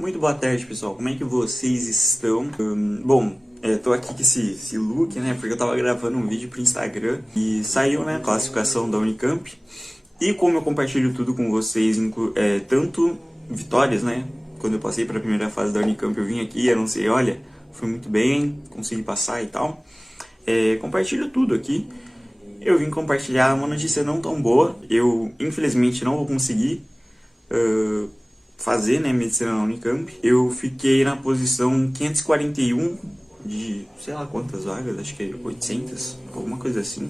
Muito boa tarde, pessoal. Como é que vocês estão? Tô aqui com esse look, né? Porque eu tava gravando um vídeo pro Instagram e saiu, né, a classificação da Unicamp. E como eu compartilho tudo com vocês, tanto vitórias, né? Quando eu passei pra primeira fase da Unicamp, eu vim aqui e anunciei, olha, fui muito bem, consegui passar e tal. Compartilho tudo aqui. Eu vim compartilhar uma notícia não tão boa. Eu, infelizmente, não vou conseguir fazer, né, medicina na Unicamp. Eu fiquei na posição 541 de, sei lá quantas vagas, acho que é 800, alguma coisa assim.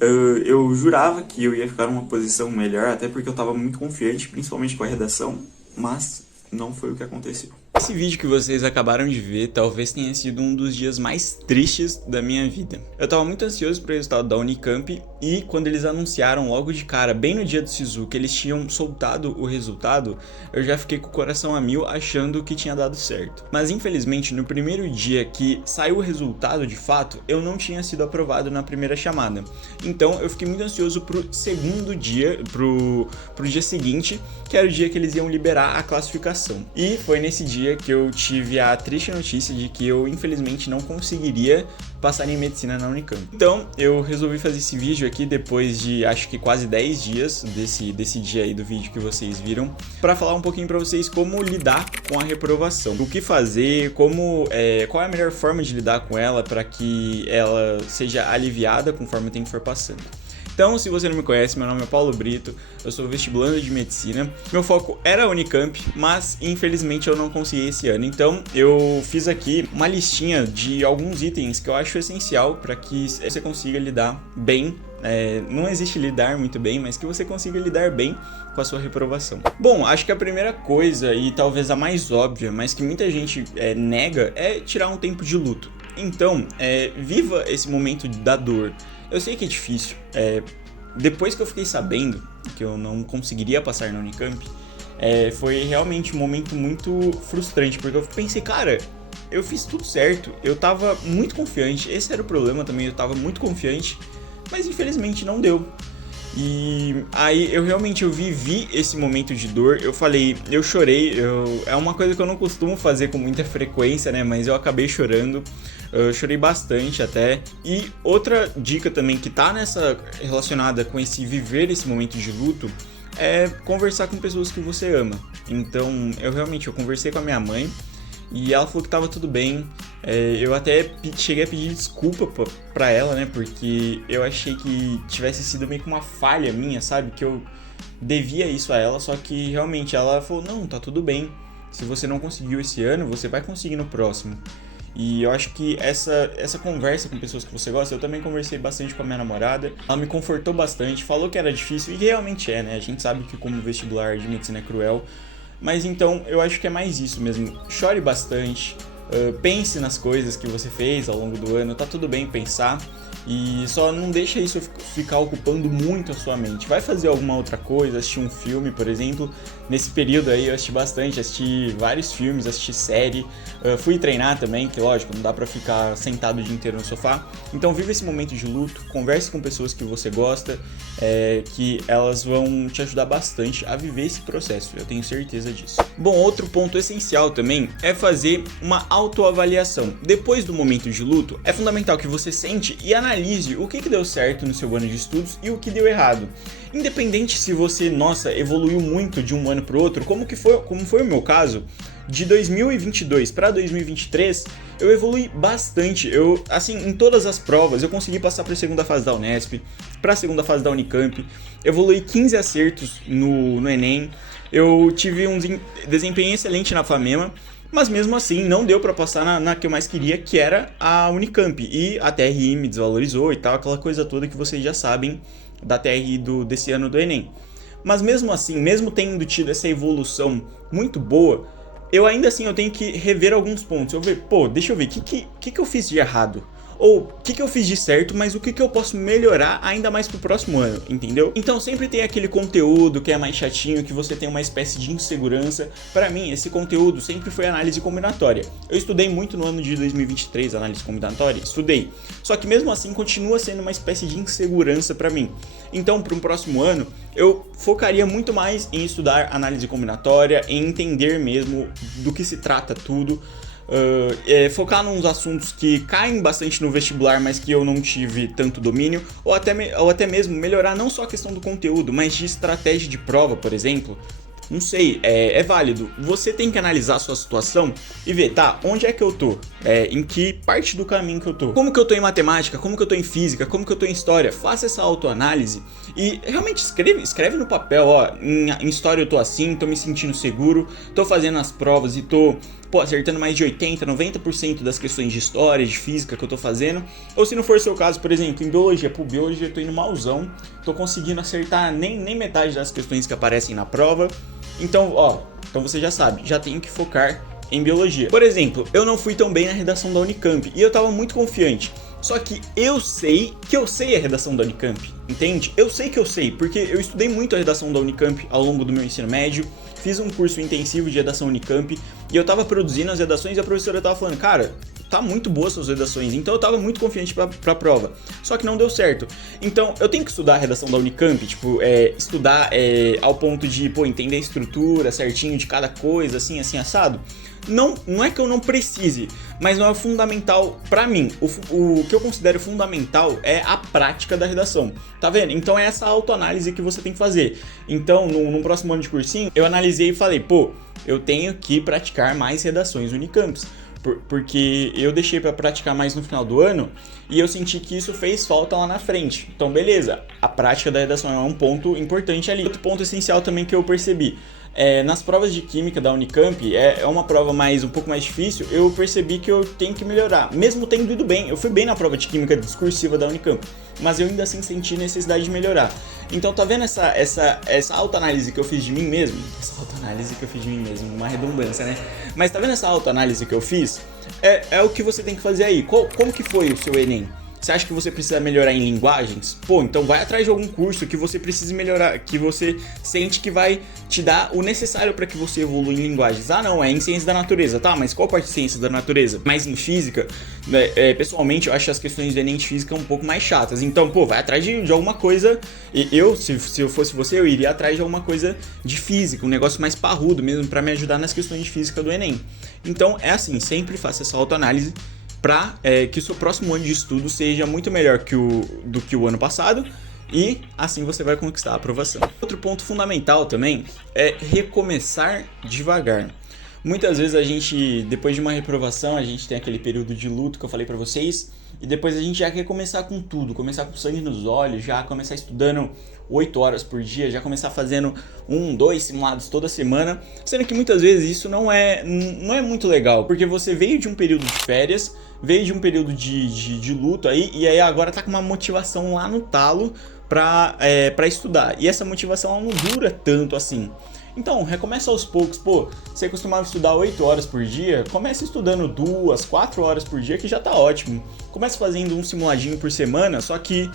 Eu jurava que eu ia ficar numa posição melhor, até porque eu estava muito confiante, principalmente com a redação, mas não foi o que aconteceu. Esse vídeo que vocês acabaram de ver talvez tenha sido um dos dias mais tristes da minha vida. Eu tava muito ansioso pro resultado da Unicamp e quando eles anunciaram logo de cara, bem no dia do Sisu, que eles tinham soltado o resultado, eu já fiquei com o coração a mil achando que tinha dado certo. Mas infelizmente no primeiro dia que saiu o resultado de fato, eu não tinha sido aprovado na primeira chamada. Então eu fiquei muito ansioso pro segundo dia, pro dia seguinte, que era o dia que eles iam liberar a classificação. E foi nesse dia que eu tive a triste notícia de que eu infelizmente não conseguiria passar em medicina na Unicamp. Então eu resolvi fazer esse vídeo aqui depois de acho que quase 10 dias desse dia aí do vídeo que vocês viram, para falar um pouquinho para vocês como lidar com a reprovação, o que fazer, qual é a melhor forma de lidar com ela para que ela seja aliviada conforme o tempo for passando. Então, se você não me conhece, meu nome é Paulo Brito, eu sou vestibulando de medicina. Meu foco era a Unicamp, mas infelizmente eu não consegui esse ano. Então, eu fiz aqui uma listinha de alguns itens que eu acho essencial para que você consiga lidar bem. Não existe lidar muito bem, mas que você consiga lidar bem com a sua reprovação. Bom, acho que a primeira coisa, e talvez a mais óbvia, mas que muita gente nega, é tirar um tempo de luto. Então, viva esse momento da dor. Eu sei que é difícil. Depois que eu fiquei sabendo que eu não conseguiria passar na Unicamp, foi realmente um momento muito frustrante, porque eu pensei, cara, eu fiz tudo certo, eu tava muito confiante, esse era o problema também, eu tava muito confiante, mas infelizmente não deu. E aí eu vivi esse momento de dor, eu falei, eu chorei, é uma coisa que eu não costumo fazer com muita frequência, né, mas eu acabei chorando, eu chorei bastante até. E outra dica também que tá relacionada com esse viver esse momento de luto é conversar com pessoas que você ama. Então eu conversei com a minha mãe e ela falou que tava tudo bem. Eu até cheguei a pedir desculpa pra ela, né? Porque eu achei que tivesse sido meio que uma falha minha, sabe? Que eu devia isso a ela, só que realmente ela falou, não, tá tudo bem. Se você não conseguiu esse ano, você vai conseguir no próximo. E eu acho que essa conversa com pessoas que você gosta, eu também conversei bastante com a minha namorada. Ela me confortou bastante, falou que era difícil, e realmente né? A gente sabe que como vestibular de medicina é cruel. Mas então, eu acho que é mais isso mesmo. Chore bastante, pense nas coisas que você fez ao longo do ano, tá tudo bem pensar. E só não deixa isso ficar ocupando muito a sua mente. Vai fazer alguma outra coisa, assistir um filme, por exemplo. Nesse período aí eu assisti bastante, assisti vários filmes, assisti série. Fui treinar também, que lógico, não dá pra ficar sentado o dia inteiro no sofá. Então viva esse momento de luto, converse com pessoas que você gosta, que elas vão te ajudar bastante a viver esse processo, eu tenho certeza disso. Bom, outro ponto essencial também é fazer uma autoavaliação. Depois do momento de luto, é fundamental que você sente e analise o que deu certo no seu ano de estudos e o que deu errado. Independente se você, evoluiu muito de um ano para o outro, como foi o meu caso, de 2022 para 2023, eu evolui bastante. Em todas as provas, eu consegui passar para a segunda fase da Unesp, para a segunda fase da Unicamp, evolui 15 acertos no Enem, eu tive um desempenho excelente na Flamema, mas mesmo assim não deu para passar na que eu mais queria, que era a Unicamp, e a TRI me desvalorizou e tal, aquela coisa toda que vocês já sabem da TRI desse ano do Enem. Mas mesmo assim, mesmo tendo tido essa evolução muito boa, eu ainda assim eu tenho que rever alguns pontos. Deixa eu ver, o que eu fiz de errado? ou o que eu fiz de certo, mas o que eu posso melhorar ainda mais pro próximo ano, entendeu? Então sempre tem aquele conteúdo que é mais chatinho, que você tem uma espécie de insegurança. Para mim, esse conteúdo sempre foi análise combinatória. Eu estudei muito no ano de 2023 análise combinatória, estudei. Só que mesmo assim continua sendo uma espécie de insegurança para mim. Então, para um próximo ano, eu focaria muito mais em estudar análise combinatória, em entender mesmo do que se trata tudo. Focar nos assuntos que caem bastante no vestibular, mas que eu não tive tanto domínio, ou até mesmo melhorar não só a questão do conteúdo, mas de estratégia de prova, por exemplo. Não sei, é válido. Você tem que analisar a sua situação e ver, tá, onde é que eu tô? Em que parte do caminho que eu tô? Como que eu tô em matemática? Como que eu tô em física? Como que eu tô em história? Faça essa autoanálise e realmente escreve no papel, ó, em história eu tô assim, tô me sentindo seguro, tô fazendo as provas e tô acertando mais de 80, 90% das questões de história, de física que eu tô fazendo. Ou se não for o seu caso, por exemplo, em biologia, biologia eu tô indo malzão, tô conseguindo acertar nem metade das questões que aparecem na prova. Então, então você já sabe, já tenho que focar em biologia. Por exemplo, eu não fui tão bem na redação da Unicamp e eu tava muito confiante. Só que eu sei a redação da Unicamp, entende? Eu sei que eu sei, porque eu estudei muito a redação da Unicamp ao longo do meu ensino médio, fiz um curso intensivo de redação Unicamp e eu tava produzindo as redações e a professora tava falando, cara, tá muito boa suas redações, então eu tava muito confiante pra prova, só que não deu certo. Então eu tenho que estudar a redação da Unicamp, estudar ao ponto de, entender a estrutura certinho de cada coisa, assim, assado. Não é que eu não precise, mas não é fundamental pra mim. O que eu considero fundamental é a prática da redação, tá vendo? Então é essa autoanálise que você tem que fazer. Então, no próximo ano de cursinho, eu analisei e falei, eu tenho que praticar mais redações Unicamps. Porque eu deixei pra praticar mais no final do ano e eu senti que isso fez falta lá na frente. Então, beleza, a prática da redação é um ponto importante ali. Outro ponto essencial também que eu percebi, nas provas de química da Unicamp, é uma prova um pouco mais difícil, eu percebi que eu tenho que melhorar. Mesmo tendo ido bem, eu fui bem na prova de química discursiva da Unicamp, mas eu ainda assim senti necessidade de melhorar. Então, tá vendo essa autoanálise que eu fiz de mim mesmo? Uma redundância, né? Mas tá vendo essa autoanálise que eu fiz? É o que você tem que fazer aí. Como que foi o seu Enem? Você acha que você precisa melhorar em linguagens? Então vai atrás de algum curso que você precise melhorar, que você sente que vai te dar o necessário para que você evolua em linguagens. Ah, não, é em ciências da natureza, tá? Mas qual parte de ciências da natureza? Mas em física, pessoalmente, eu acho as questões do Enem de física um pouco mais chatas. Então, vai atrás de alguma coisa. Se eu fosse você, eu iria atrás de alguma coisa de física, um negócio mais parrudo mesmo, para me ajudar nas questões de física do Enem. Então, é assim, sempre faça essa autoanálise para que o seu próximo ano de estudo seja muito melhor do que o ano passado e assim você vai conquistar a aprovação. Outro ponto fundamental também é recomeçar devagar. Muitas vezes a gente, depois de uma reprovação, a gente tem aquele período de luto que eu falei para vocês e depois a gente já quer começar com tudo, começar com sangue nos olhos, já começar estudando 8 horas por dia, já começar fazendo 2 simulados toda semana, sendo que muitas vezes isso não é muito legal, porque você veio de um período de férias, veio de um período de luto aí, e aí agora tá com uma motivação lá no talo pra estudar, e essa motivação ela não dura tanto assim. Então, recomeça aos poucos. Você costumava estudar 8 horas por dia, comece estudando 2, 4 horas por dia, que já tá ótimo. Comece fazendo um simuladinho por semana, só que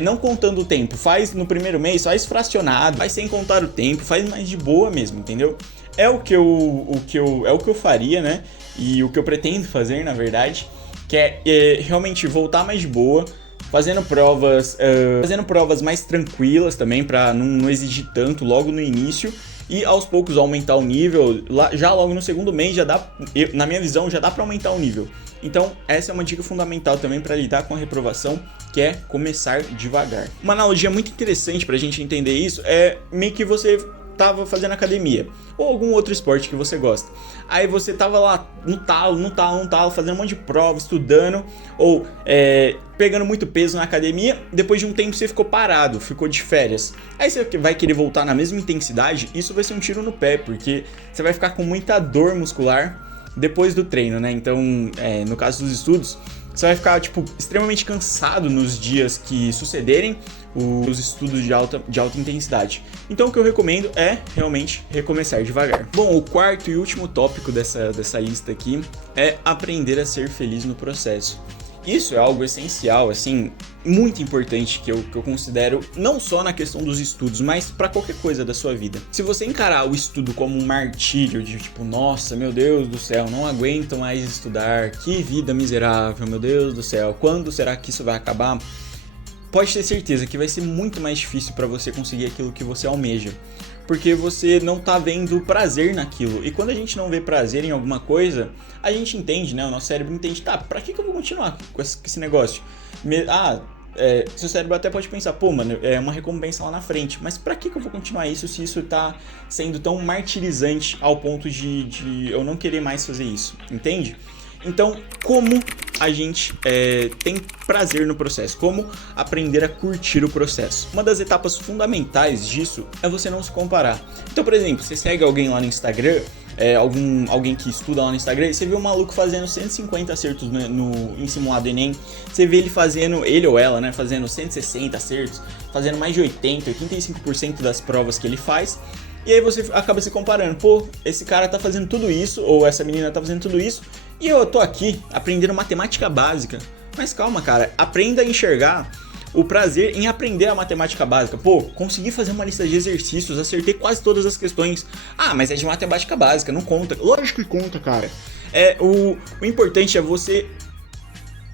não contando o tempo. Faz no primeiro mês, faz fracionado, faz sem contar o tempo, faz mais de boa mesmo, entendeu? É o que eu faria, né? E o que eu pretendo fazer, na verdade, que é realmente voltar mais de boa, fazendo provas mais tranquilas também, para não exigir tanto logo no início. E aos poucos aumentar o nível, já logo no segundo mês, na minha visão, já dá para aumentar o nível. Então, essa é uma dica fundamental também para lidar com a reprovação, que é começar devagar. Uma analogia muito interessante para a gente entender isso é meio que você tava fazendo academia ou algum outro esporte que você gosta. Aí você tava lá no talo, fazendo um monte de prova, estudando ou pegando muito peso na academia. Depois de um tempo você ficou parado, ficou de férias. Aí você vai querer voltar na mesma intensidade, isso vai ser um tiro no pé, porque você vai ficar com muita dor muscular depois do treino, né? Então, no caso dos estudos, você vai ficar extremamente cansado nos dias que sucederem os estudos de alta intensidade. Então o que eu recomendo é realmente recomeçar devagar. Bom, o quarto e último tópico dessa lista aqui é aprender a ser feliz no processo. Isso é algo essencial, assim, muito importante que eu considero, não só na questão dos estudos, mas pra qualquer coisa da sua vida. Se você encarar o estudo como um martírio, de tipo, nossa, meu Deus do céu, não aguento mais estudar, que vida miserável, meu Deus do céu, quando será que isso vai acabar? Pode ter certeza que vai ser muito mais difícil pra você conseguir aquilo que você almeja. Porque você não tá vendo prazer naquilo. E quando a gente não vê prazer em alguma coisa, a gente entende, né? O nosso cérebro entende, tá, pra que eu vou continuar com esse negócio? Seu cérebro até pode pensar, pô, mano, é uma recompensa lá na frente, mas pra que eu vou continuar isso se isso tá sendo tão martirizante ao ponto de eu não querer mais fazer isso, entende? Então, como a gente tem prazer no processo? Como aprender a curtir o processo? Uma das etapas fundamentais disso é você não se comparar. Então, por exemplo, você segue alguém lá no Instagram, alguém que estuda lá no Instagram, e você vê um maluco fazendo 150 acertos em simulado Enem, você vê ele ou ela, né, fazendo 160 acertos, fazendo mais de 85% das provas que ele faz. E aí você acaba se comparando, pô, esse cara tá fazendo tudo isso, ou essa menina tá fazendo tudo isso, e eu tô aqui aprendendo matemática básica. Mas calma, cara, aprenda a enxergar o prazer em aprender a matemática básica. Pô, consegui fazer uma lista de exercícios, acertei quase todas as questões. Ah, mas é de matemática básica, não conta. Lógico que conta, cara. O importante é você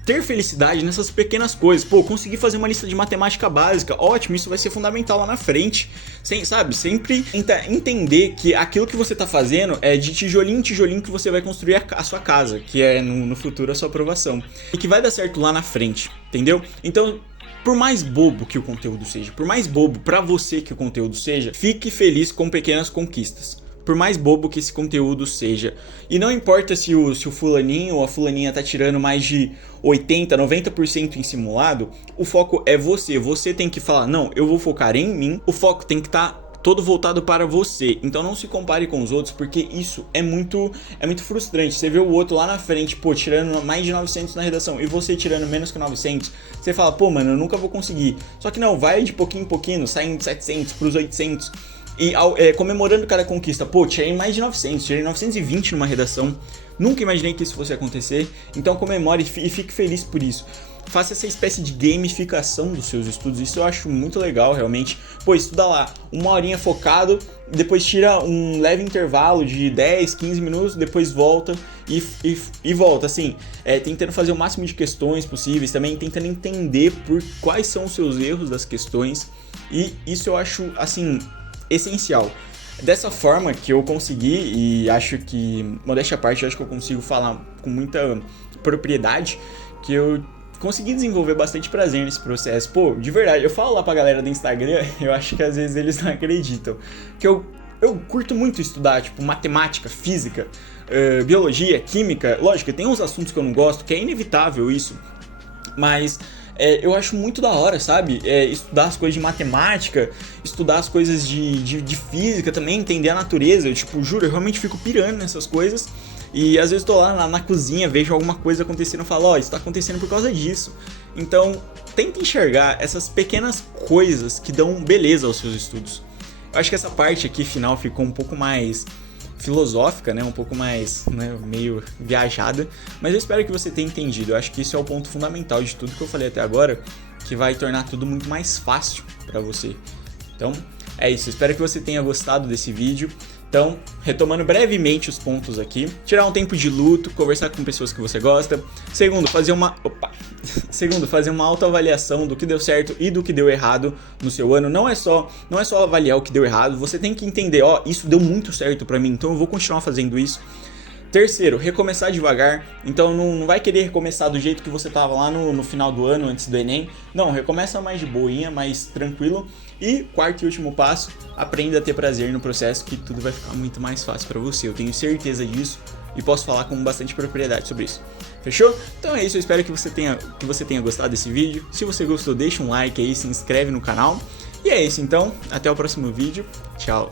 ter felicidade nessas pequenas coisas. Pô, consegui fazer uma lista de matemática básica, ótimo, isso vai ser fundamental lá na frente. Sempre entender que aquilo que você tá fazendo é de tijolinho em tijolinho que você vai construir a sua casa, que é no futuro a sua aprovação. E que vai dar certo lá na frente, entendeu? Então, por mais bobo que o conteúdo seja, por mais bobo pra você que o conteúdo seja, fique feliz com pequenas conquistas. Por mais bobo que esse conteúdo seja. E não importa se o fulaninho ou a fulaninha tá tirando mais de 80, 90% em simulado, o foco é você. Você tem que falar, não, eu vou focar em mim. O foco tem que estar todo voltado para você. Então não se compare com os outros, porque isso é muito frustrante. Você vê o outro lá na frente, pô, tirando mais de 900 na redação, e você tirando menos que 900. Você fala, pô, mano, eu nunca vou conseguir. Só que não, vai de pouquinho em pouquinho, sai de 700 pros 800. E comemorando cada conquista, pô, tirei mais de 900, tirei 920 numa redação, nunca imaginei que isso fosse acontecer, então comemore e fique feliz por isso. Faça essa espécie de gamificação dos seus estudos, isso eu acho muito legal realmente. Pô, estuda lá, uma horinha focado, depois tira um leve intervalo de 10, 15 minutos, depois volta e volta, assim, tentando fazer o máximo de questões possíveis, também tentando entender por quais são os seus erros das questões, e isso eu acho, assim, essencial. Dessa forma que eu consegui, e acho que, modéstia à parte, eu acho que eu consigo falar com muita propriedade, que eu consegui desenvolver bastante prazer nesse processo. Pô, de verdade, eu falo lá pra galera do Instagram, eu acho que às vezes eles não acreditam, que eu curto muito estudar, tipo, matemática, física, biologia, química. Lógico, tem uns assuntos que eu não gosto, que é inevitável isso, mas eu acho muito da hora, sabe? Estudar as coisas de matemática, estudar as coisas de física também, entender a natureza. Eu, tipo, juro, eu realmente fico pirando nessas coisas. E às vezes tô lá na cozinha, vejo alguma coisa acontecendo e falo, ó, isso tá acontecendo por causa disso. Então, tenta enxergar essas pequenas coisas que dão beleza aos seus estudos. Eu acho que essa parte aqui final ficou um pouco mais filosófica, né, um pouco mais, né, meio viajada, mas eu espero que você tenha entendido. Eu acho que isso é o ponto fundamental de tudo que eu falei até agora, que vai tornar tudo muito mais fácil para você. Então, é isso. Eu espero que você tenha gostado desse vídeo. Então, retomando brevemente os pontos aqui, tirar um tempo de luto, conversar com pessoas que você gosta. Segundo, fazer uma autoavaliação do que deu certo e do que deu errado no seu ano. Não é só avaliar o que deu errado, você tem que entender, ó, isso deu muito certo pra mim, então eu vou continuar fazendo isso. Terceiro, recomeçar devagar. Então não vai querer recomeçar do jeito que você estava lá no final do ano, antes do Enem. Não, recomeça mais de boinha, mais tranquilo. E quarto e último passo, aprenda a ter prazer no processo, que tudo vai ficar muito mais fácil para você. Eu tenho certeza disso e posso falar com bastante propriedade sobre isso. Fechou? Então é isso, eu espero que você tenha gostado desse vídeo. Se você gostou, deixa um like aí, se inscreve no canal. E é isso então, até o próximo vídeo. Tchau!